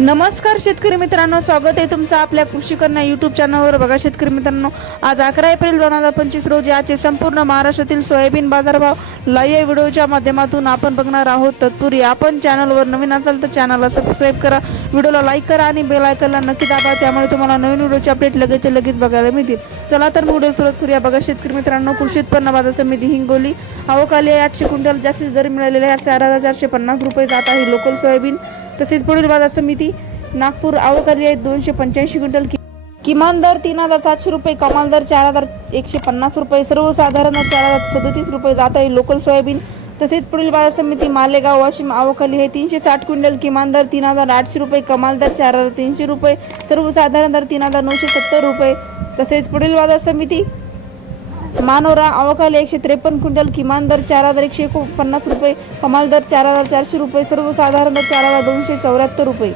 नमस्कार शेतकरी मित्रांनो स्वागत आहे तुमचं आपल्या कृषी करणा युट्यूब चॅनलवर बघा शेतकरी मित्रांनो आज अकरा एप्रिल दोन हजार पंचवीस रोजी आजचे संपूर्ण महाराष्ट्रातील सोयाबीन बाजारभाव लाईव्ह व्हिडिओच्या माध्यमातून आपण बघणार आहोत. तत्पूर्वी आपण चॅनलवर नवीन असाल तर चॅनलला सबस्क्राईब करा व्हिडिओला लाईक करा आणि बेल आयकनला नक्की दाबा त्यामुळे तुम्हाला नवीन व्हिडिओचे अपडेट लगेच लगेच बघायला मिळतील. चला तर व्हिडिओ सुरुवात करूया. बघा शेतकरी मित्रांनो कृषी उत्पन्न बाजार समिती हिंगोली आवकाली आठशे क्विंटल जास्तीत दर मिळालेले आहे. चार हजार चारशे पन्नास रुपये जात आहे. लोकल सोयाबीन तसेच पुढील बाजार समिती नागपूर आवकाली आहे. दोनशे पंच्याऐंशी क्विंटल किमान दर तीन हजार सातशे रुपये कमाल दर चार हजार एकशे पन्नास रुपये सर्वसाधारण चार हजार सदोतीस रुपये जात आहे. लोकल सोयाबीन तसेच पुढील बाजार समिती मालेगाव वाशिम आवकाली हे तीनशे साठ क्विंटल किमान दर तीन हजार आठशे रुपये कमाल दर चार हजार तीनशे रुपये सर्वसाधारण दर तीन हजार नऊशे सत्तर रुपये. तसेच पुढील बाजार समिती मानोरा अवकाली एकशे त्रेपन्न क्विंटल किमान दर चार हजार एकशे एकोणपन्नास रुपये कमाल दर चार हजार चारशे रुपये सर्वसाधारण दर चार हजार दोनशे चौऱ्याहत्तर रुपये.